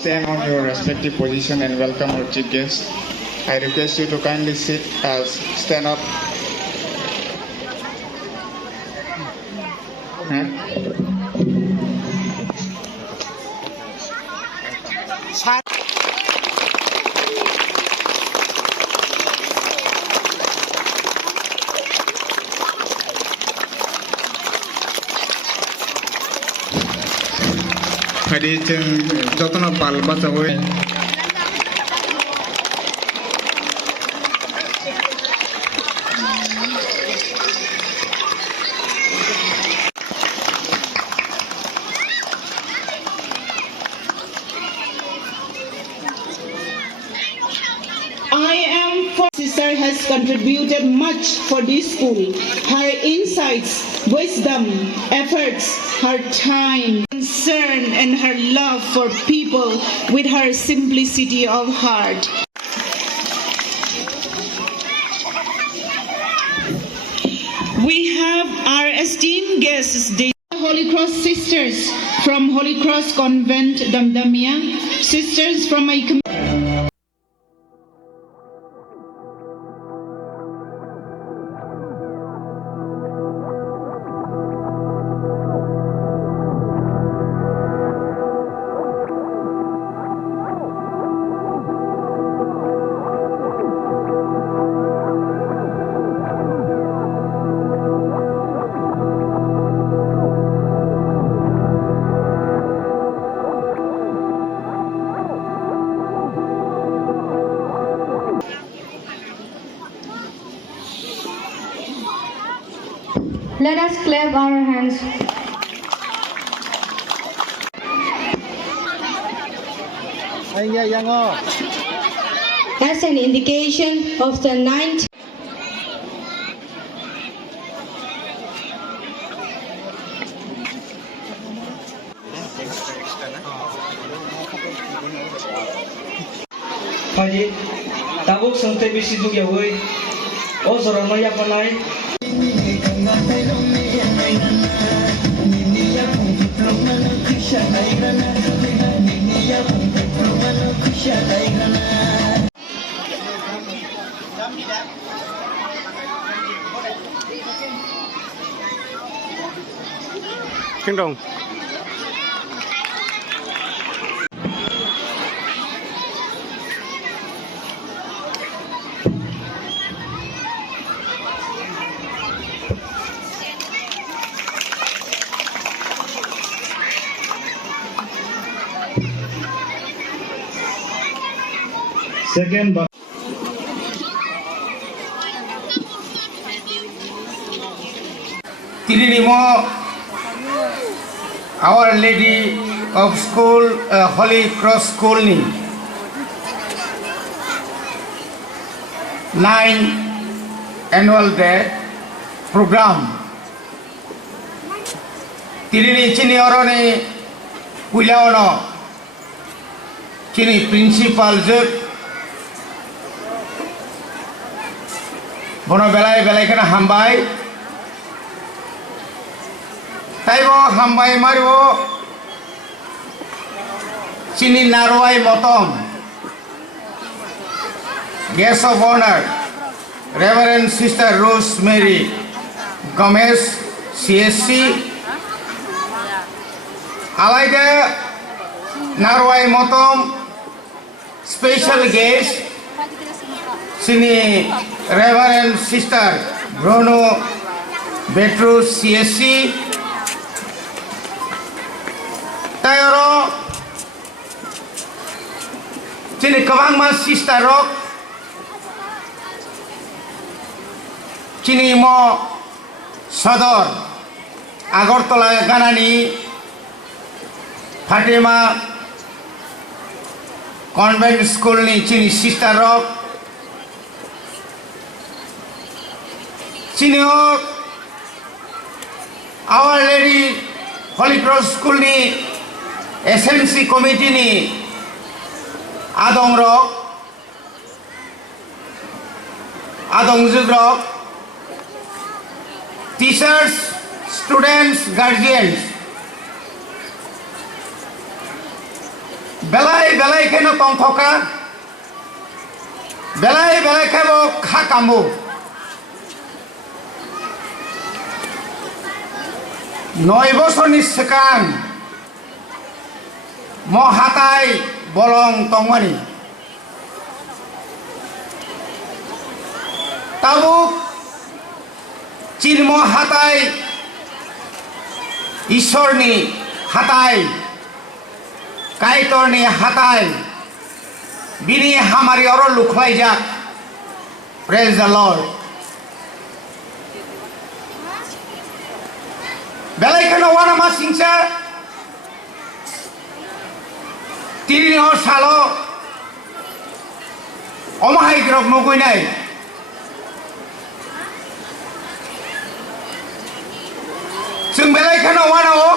Stand on your respective position and welcome our chief guest. I request you to kindly sit as stand up. Hari jeng joto na pal bacawe. Sister has contributed much for this school. Her insights, wisdom, efforts, her time, concern, and her love for people with her simplicity of heart. We have our esteemed guests, the Holy Cross Sisters from Holy Cross Convent, Damdamia, sisters from my community. Let us clap our hands. As an indication of the 9th Haji, tabuk santai bisi duk ya woi. Oh seorang maya panai. Kendong. Second, Tirinimo, Our Lady of School, Holy Cross School ni 9 Annual Day Program. Tirini Chini oroni Puilaono Chini Principal Juk Bono belai kana hambai taibo hambai mario Chini Narwai motom guest of honor Reverend Sister Rosemary Gomez CSC alaide Narwai motom special guest Chini Reverend Sister Bruno Betrus CSC Tayoro Chini Kwrwngwi Sister Rock Chini Mo Sodor Agortola Ganani Fatima Convent School ni Chini Sister Rock Chini Our Lady Holy Cross School ni SNC Committee ni Adong Rock Adong Zug Rock teachers, students, guardians belai keno tongthoka belai kebo khakamu Noi bosorni sekang mo hatai bolong tongmani tabuk Chini mo hatai Ishorni hatai Kaitorni hatai Bini hamari oro lukhwaijak Praise the Lord Belai kano wana masingsa Tiri ho salo Omahai grok moguinai Sung belai kano wana o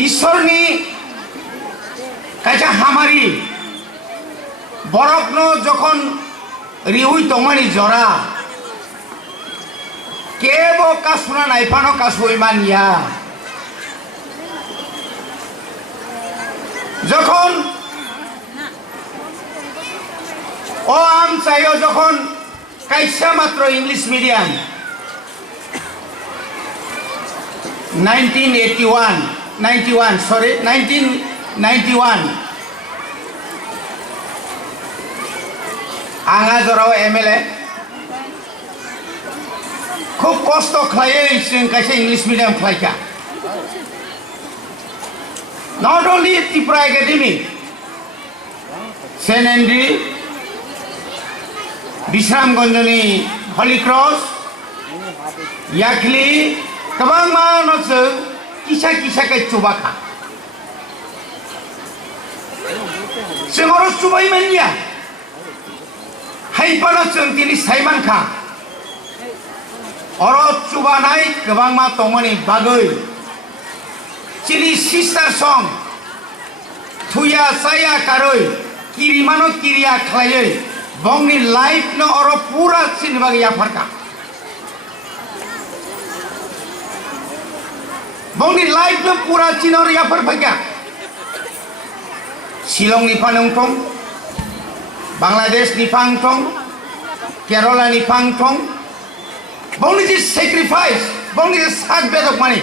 Ishorni Kacha hamari Borokno jokhon riui tongmani jora Kebo kasuna naipano kasuimania Jokhon O am sayo jokhon Kaisa matro English medium 1991 Anga jorao MLA খুব কষ্ট খাইয়ে কাছে English medium খাইকা not only Tripura Academy St. Andrew Bisramganjani Holy Cross Yakli tabang mana se kisah ke cubaka Sengoros cubai mania hai pada tini Saiman Kha Orot cubanai kebang ma tongmani bagoi Chini sister song Thuya saya karoi Kiri mano kiriya klayoi Bongni life no oro pura sinbagi ya farka Bongni life no pura chinor ya farka Shillong ni panong tong Bangladesh ni pang tong Kerala ni pang tong Bongni ji sacrifice Bongni ji sak bedok mani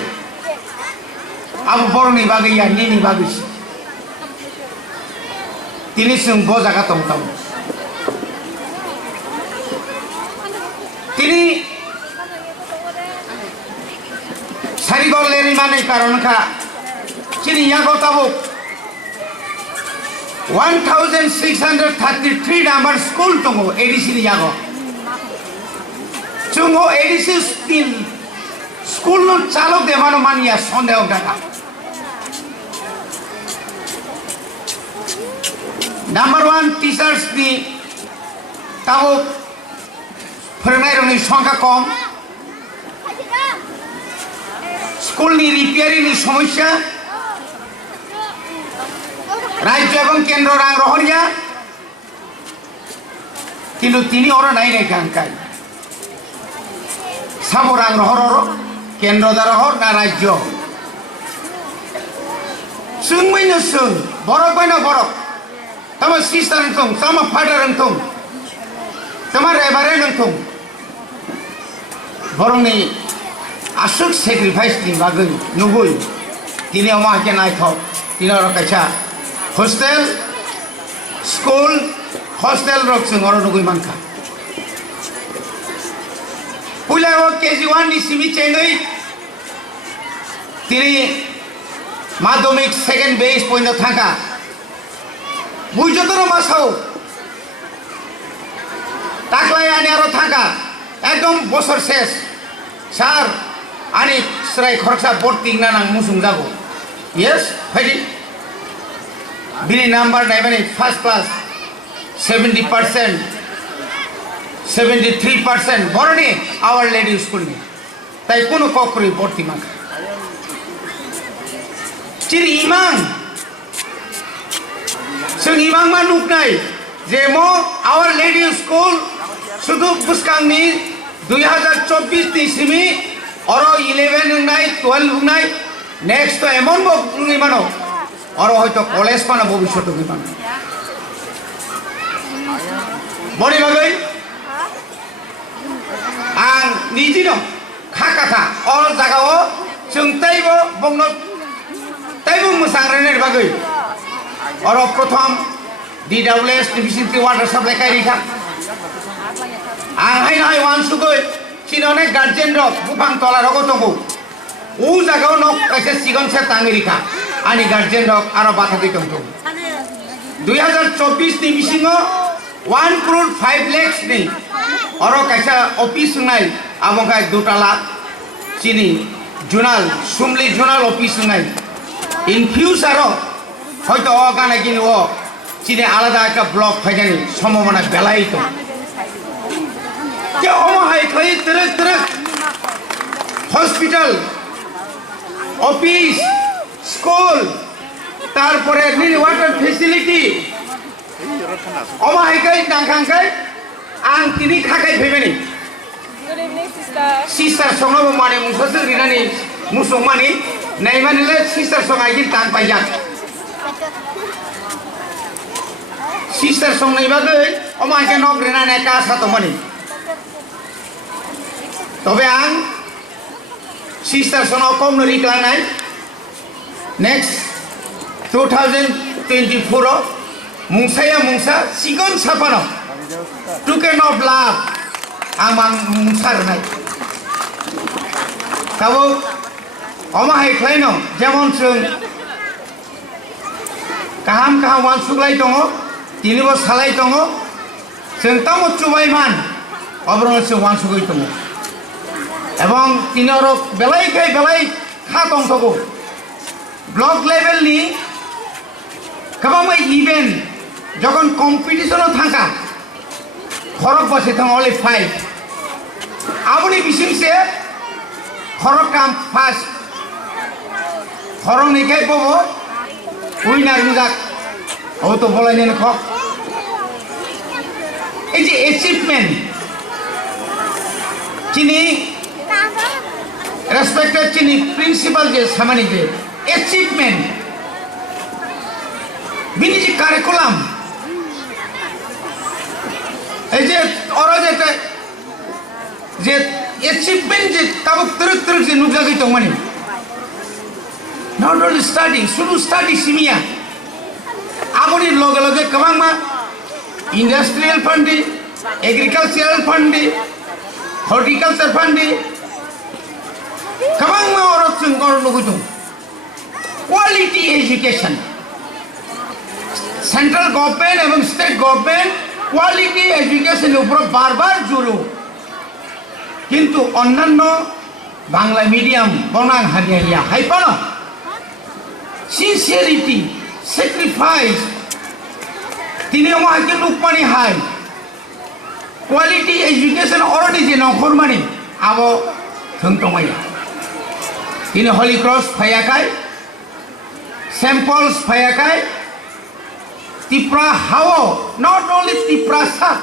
Abu boroni bagi ya nini bagus Tini sung boza ka tong tong Tini Sarigol leri mane karon ka Chini yago tabuk 1633 number school tongo ADC ni yago Chungo ADC school no chalok de mano mania sonde ogdaka Number 1 teachers ni tabuk Khwnai roni সংখ্যা কম school নি repairing ni সমস্যা রাজ্য এবং কেন্দ্র রাং রহরিয়া কিন্তু তিনি ওরা নাই নাই কাঙ্কাই সাবো রাং রহর কেন্দ্র দারহর না রাজ্য সুংমাইনো সুং বরক বাইনো বরক তামা সিস্টার নং তামা ফাদার নং তামা রেবারে নং বরংনি আসুক sacrifice ni bagoi nugui tini oma ke nai thok tini ora kaisa hostel school hostel rok singoro nugui manka pula o KG1 ni simi chengai tini madhyamik second base point thaka buijotoro masao taklai ani aro thaka ekdom bosor shesh sir ani srai khorcha borting na nang musung jago yes phadi bini number naibani first class 70% 73% boroni our lady school ni tai kono kokri borti maka chiri imang sung imang ma nuknai je mo our lady school sudu buskang ni 2024 ni simi oro 11 nai 12 nai next to emon bo ni mano और হয়তো college পানা ভবিষ্যৎ বিমান বড়ি বাগৈ आं निजिनो खाखाखा और जागाओ जों ताइबो बंगनो ताइबो मोसांग्रायनि बागै और प्रथम DWS डिफिसियेन्सि वाटार साप्लाइ कारिखा आं हाय वानसुगै चिनने गार्जेन रक बुफां तला रगो दंगो उ जागाओ न काइसे सिगनसे तांगिरिखा आनि गार्जेन रक आरो बाथा दै दंगो 2024 नि बिसिङो 1 crore 5 lakhs नि और कैसा ऑफिस नहीं अब का 2 लाख चीनी जुनाल सुमली जुनाल ऑफिस नहीं इन फ्यूचर हो तो गाना कि वो चीनी आलादा का ब्लॉक फैजानी सम्भावना बेलाई तो क्या हम है कई तरह हॉस्पिटल ऑफिस स्कूल तारपरे नी वाटर फैसिलिटी हम है कई नांखां कई आं तिनी खाखाय फैबायनि Good evening, sister. सिस्टार संगबो माने मुसोसो रिनानि मुसुं माने नायमानिले सिस्टार संगायनि तान पाइजा सिस्टार संनाय बागै अमाके नक रिनाने का सातो माने तबे आं सिस्टार संनाव कमनो रिक्लायनाय नेक्स्ट 2024 मुंसाया मुंसा सिगन सापानो टुकेन अफ लाभ आं मुंसारनाय ताबो अमाहाय ख्लायनो जेमन जों गाहाम वानसुग्लाय दङ तिनिबो सालाय दङ जों तामो चुबायमान अब्रनसो वानसुगै दङ एबं तिनरक बेलायखाय बेलाय खा दंथगौ ब्लक लेभेलनि गोबां इभेन्ट যখন কম্পিটিশনও থাকা খরক বসে থাকা অনলি 5 আপনি বিশিংসে খরক কাম ফার্স্ট খরক নিকাই পাবো উইনার মুজাক ও তো বলাই নেন খক এই যে অ্যাচিভমেন্ট চিনি রেসপেক্টেড চিনি প্রিন্সিপাল যে সামানি যে অ্যাচিভমেন্ট বিনি যে কারিকুলাম এই যে ওরা যে অ্যাচিভমেন্ট যে তাবক তরক যে নুজাগৈ দं माने नट ओनलि स्टाडि शुधु स्टाडि सिमिया आबनि लगे लगे गोबां मा इंडस्ट्रियल फान्डि एग्रिकालचाराल फान्डि हर्टिकालचार फान्डि गोबां मा अरक जों गरम लुगै दं क्वालिटी एजुकेशन सेंट्रल गवर्नमेंट एवं स्टेट गवर्नमेंट क्वालिटी एजुकेशन ऊपर बार बार जोरो किंतु अन्यान्य बांग्ला मीडियम बनां हारिया हाइपानो सिंसियरिटी सैक्रिफाइस तिनियाव हाइके लुकमानि हाय क्वालिटी एजुकेशन अलरेडी जे नखरमानि आबो थोंतमाया तिनि हली क्रस फायाखाय सैम्पल्स फायाखाय Tipra how not only Tipra Sat,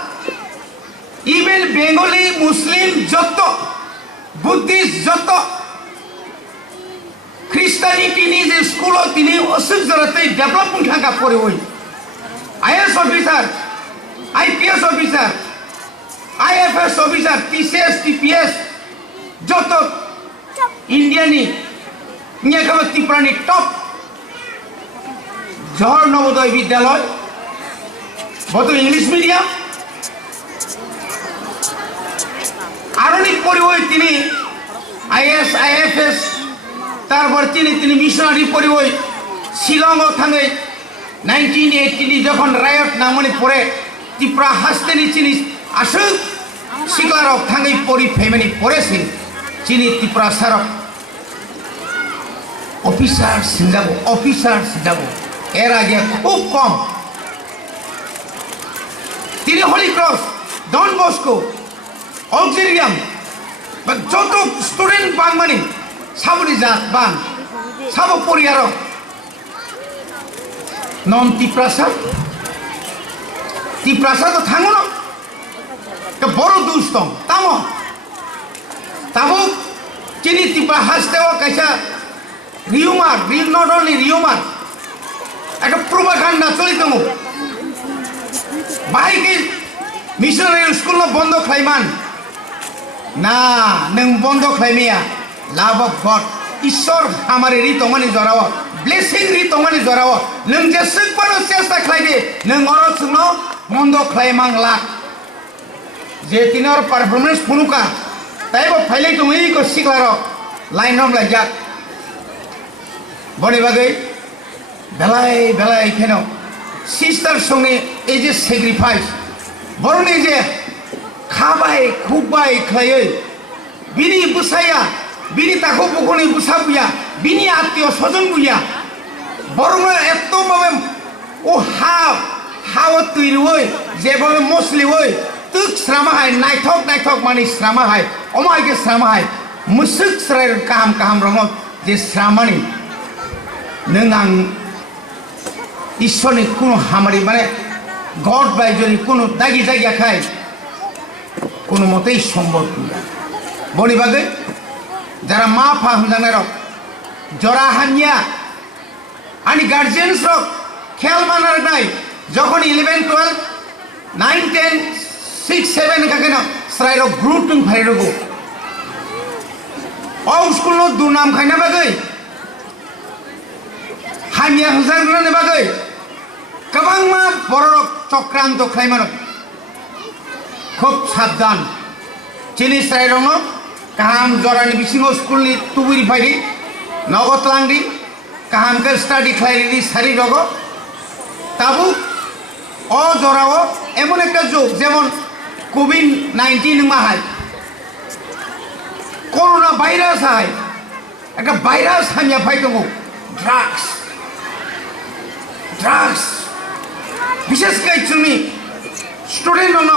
even Bengali, Muslim, Joto, Buddhist, Joto, Christianity is a school of Tini, Osuzarate, development Hanga for you. IS officer, IPS officer, IFS officer, TCS, TPS, Joto, Indiani, Nyakava Tiprani top. जहर नवोदय विद्यालय बतो English medium आरोनिक परिवय तिनी IS IFS तारपर तिनी missionary परिवय शिलंगो थाङै 1980 नि जखन riot नामनि परे तिप्रा हास्तेनि चिनि आसु सिगलारक थाङै परि फैमानि परेसिन चिनि तिप्रा सारक ऑफिसर सिंजाबो এর আগে খুব কম তিনি Holy Cross Don Bosco Auxilium বা যত স্টুডেন্ট বাংমানি সাবনি জাত বাং সাব পরিবার নন তিপ্রাসা তো থাঙো না তো বড় দুষ্টম তামো তাবো চিনি তিপ্রা হাসতেও কাইসা rumour not only rumour propaganda choli tongo bai ke missionary school no bondo khlaiman na nang bondo khlaimia love of God ishor hamare ri tongani jorao blessing ri tongani jorao nang je sikpano chesta khlaide nang oro chungno bondo khlaimang la je tinor performance punuka taibo phailai tongi ko siklaro line rom la jak boni bagai belai kheno sister songni এই যে sacrifice বরনি যে খাবাই খুবাই খায় বিনি বুসায়া বিনি তাকো বকনি বুসাবুয়া বিনি আত্মীয় স্বজন বুয়া বরং এত ভাবে ও হাও তুইর ওই যে ভাবে মসলি ওই তুক শ্রামা হাই নাইথক মানে শ্রামা হাই অমাইকে শ্রামা হাই মুসুক শ্রাই কাহাম রঙ যে শ্রামানি নং আং ঈশ্বরনি কোনো হামারি মানে গড বাই যদি কোনো দাগি খায় কোনো মতেই সম্ভব না বনি বাগে যারা মা ফা হামজানারক জরা হানিয়া আনি গার্জিয়ানস রক খেয়াল মানার নাই যখন 11 12 9 10 6 7 কাকে না সরাই রক গ্রুপিং ফাই রগো ও স্কুল নো দু নাম খাইনা বাগে হানিয়া হাজারগুলো বাগে কবাংমা বড়রক চক্রান্ত খাইমানো খুব সাবধান চিনি সাই রঙ কাহাম জরানি বিসিং স্কুলনি তুবুরি ফাইরি নগদ লাংদি কাহামকে স্টাডি খাইরি সারি রগ তাবু অ জরাও এমন একটা যুগ যেমন কোভিড-19 মাহাই করোনা ভাইরাস হাই একটা ভাইরাস হামিয়া ফাই দङ ড্রাগস বিশেষ করে जोंनि स्टुडेन्टनो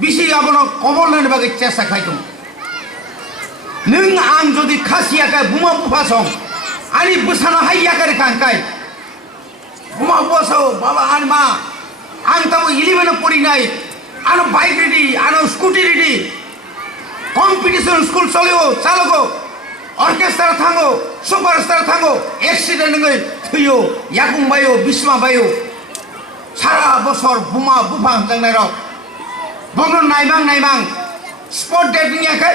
बिसि आबनो खबर लानो बागै चेष्टा खालामदों नों आं जुदि खासियाखै बुमा बुफासं आनि बोसानो हायाखै कांकाय बुमा बुफासो बाबा आनि मा आं ताबो 11 पढिनाय आनो बाइक रेडी आनो स्कुटी रेडी कम्पिटिसन स्कुल चल्यो चालको अर्केस्ट्रा थांगो सुपरस्टार थांगो एक्सिडेन्ट नङै थैयो याकुं बायो बिस्मा बायो सारा बसर बुमा बुफा हामजांनायरक बंगनो नायबां स्पट डेट नियाखै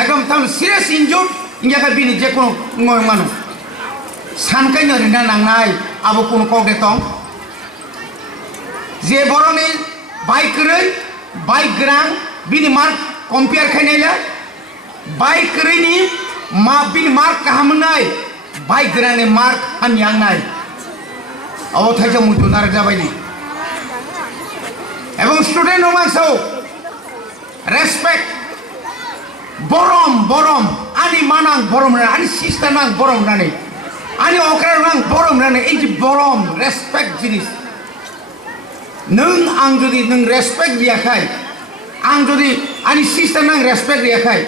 एकदम थाम सिरियास इनजुर्ड नियाखै बिनि जे कोनो ngoi manu सानखै नरिना नांनाय आबो कोनो कौदे तं जे बरनि बाइक रै बाइक ग्रां बिनि मार्क कम्पेयार खायनायला बाइक रैनि मा बिनि मार्क काहामनाय बाइक ग्रांनि मार्क हामियांनाय अब थाइजो मुतु नार जाबायनि এবং স্টুডেন্ট মানসো রেসপেক্ট বরম আনি মানাং বরম রা আনি সিস্টার নাং বরম রানি আনি অকরা নাং বরম রানি এই যে বরম রেসপেক্ট জিনিস নং আং যদি নং রেসপেক্ট দিয়াখাই আং যদি আনি সিস্টার নাং রেসপেক্ট দিয়াখাই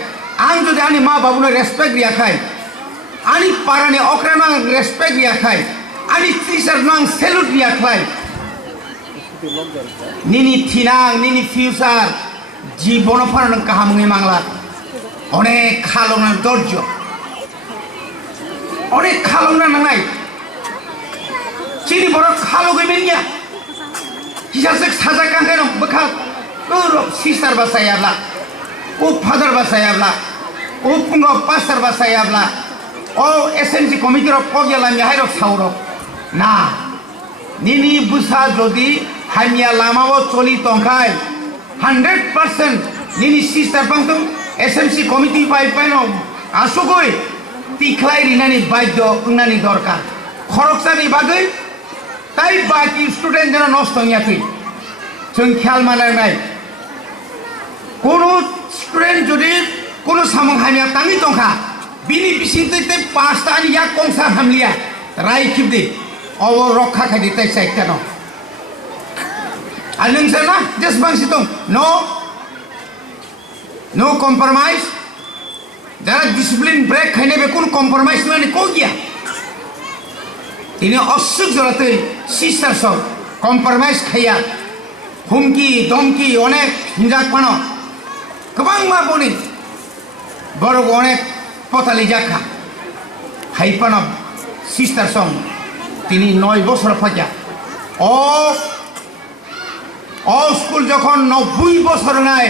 আং যদি আনি মা বাবুনে রেসপেক্ট দিয়াখাই আনি পারানি অকরা নাং রেসপেক্ট দিয়াখাই আনি টিচার নাং সেলুট দিয়াখাই নিনি থিনাং নিনি ফিউচার জীবন ফারন কাহামুঙে মাংলা অনেক খালনা ধৈর্য অনেক খালনা নাঙাই চিনি বড় খালো গইবেনিয়া কিসাসে সাজা কাঙ্কেন বখা ও সিস্টার বাসায়াবলা ও ফাদার বাসায়াবলা ও পুঙ্গ পাস্টার বাসায়াবলা ও এসএমসি কমিটির পগেলামি হাইরক সাউরক না নিনি বুসা যদি হামিয়া লামাও চলি তংখাই 100% নিনি সিস্টার পাংতং এসএমসি কমিটি পাইপাইনো আসুগই তিখলাই রিনানি বাধ্য উনানি দরকার খরকসানি বাগৈ তাই বাকি স্টুডেন্ট যেন নষ্ট হইয়াখै जों খেয়াল মানার নাই কোন স্টুডেন্ট যদি কোন সামং হামিয়া তাঙ্গি তংখা বিনি বিসিংতে পাঁচটা আনি ইয়া কংসা হামলিয়া রাই খিবদি অব রক্ষা খাইদি তাই সাইকেন আর नोंसोर ना जेसेबांसि दं नो कम्प्रमाइज যারা ডিসিপ্লিন ব্রেক খাইনে বে কোন কম্প্রমাইজ মানে কো গিয়া তিনি অসুখ জড়াতে সিস্টার সব কম্প্রমাইজ খাইয়া হুমকি দমকি অনেক হিংজাক পানো গোবাং মা বনি বড় অনেক পতালি জাখা হাইপানো সিস্টার সং তিনি 9 বছর ফাইয়া ও স্কুল যখন 90 বছর নাই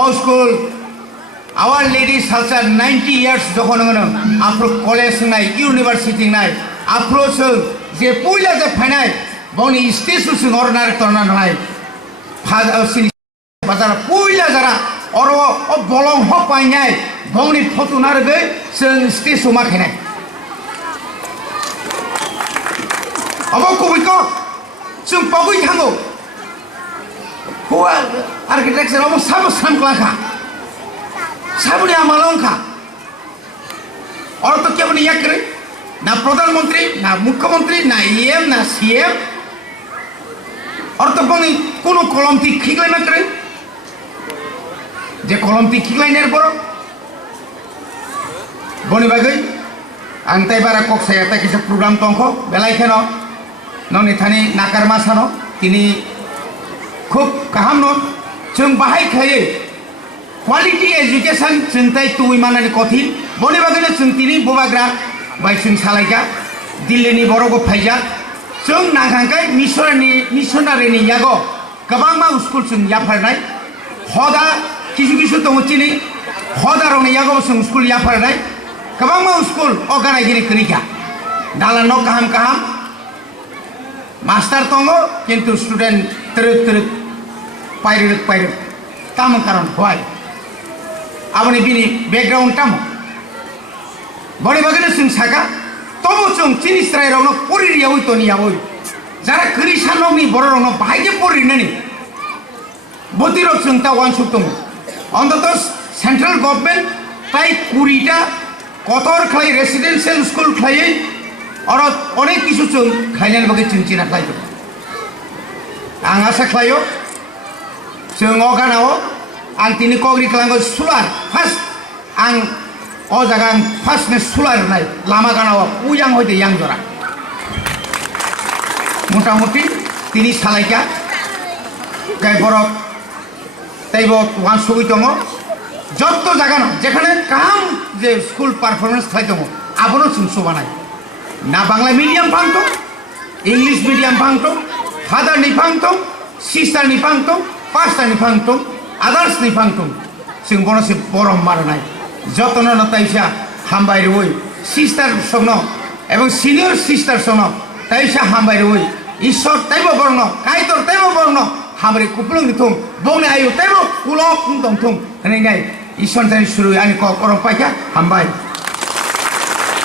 ও school Our ladies halsa 90 years যখন আপরো কলেজ নাই ইউনিভার্সিটি নাই আপরো যে পয়লা যে ফাইনাই বনি স্টেশন অর্ডার করনা নাই বাজার পয়লা যারা অর বলং হ পাই নাই বনি ফটো নারগে जों স্টেশন মাখাইনাই আবো কবিকো जों পাবই থাঙ্গো হুয়া আর্কিটেকচার আবো সাবো সামক্লাখা সাবুনি আমালংখা অর্থ কেমন ইয়া করে না প্রধানমন্ত্রী না মুখ্যমন্ত্রী না ইএম না সিএম অর্থ বনি কোনো কলমটি খিগলাই না করে যে কলমটি খিগলাইনের পর বনি বাগৈ আং তাই বারা কক্সায় একটা কিছু প্রোগ্রাম তংখ বেলাইখান ননি থানি নাকার মাসানো তিনি খুব কাহাম নন जों बाहाय खायो क्वालिटी एजुकेशन जों ताई तुई मानानि कथि बनि बागैनो जों तिनि बबाग्रा बाय जों सालायगा दिल्लीनि बरगो फायजा जों नागांखाय मिशनारिनि यागो गोबां मा स्कुल जों याफारनाय हदा किसु दङ चिनि हदारनि यागो जों स्कुल याफारनाय गोबां मा स्कुल अगानायगिरि करिका दालानो काहाम मास्टार दङ किन्तु स्टुडेन्ट तरक पाइरक ताम कारण होय आबनि बिनि बैकग्राउंड ताम बने बागैनो जों साका तबो जों चिनिस्राय रावनो परिरियाव तनियाव जारा करिसाननि बररनो बाहायजे परिरिनानि बतिरो जों ता वान सुक दङ अन्तत सेंट्रल गभर्नमेंट ताई 20टा कतर खाय रेसिडेंशियल स्कुल खायै और अनेक किछु जों खायनानि बागै चिन्तिना खायो आं आसा खायो जों अगानाव आं तिनि कग्रि खालामगो सुलार फार्स्ट आं अ जागा आं फार्स्टनो सुलार नाय लामा गानाव उयां हयदे यां जरा मोटामुटी तिनि सालायका गाय बरफ ताइब वान सुगै दङ যত জায়গা যেখানে কাম যে স্কুল পারফরমেন্স খাই দङ আবনো जों सबानाय ना Bangla medium फांतो English medium फांतो father नि फांतो सिस्टार नि फांतो पास्टर नि फांतो आदार्स नि फांतो जों बनसे बरम मारनाय जतन नताइसा हामबाय रय सिस्टार सनो एवं सिनियर सिस्टार सनो ताइसा हामबाय रय ईश्वर ताइबो बरनो काइतर ताइबो बरनो हामरे कुपलुं थुम बने आयु ताइबो कुलो कुंतम थुम नै ईश्वर ताइ सुरु आनि क करम पाइका हामबाय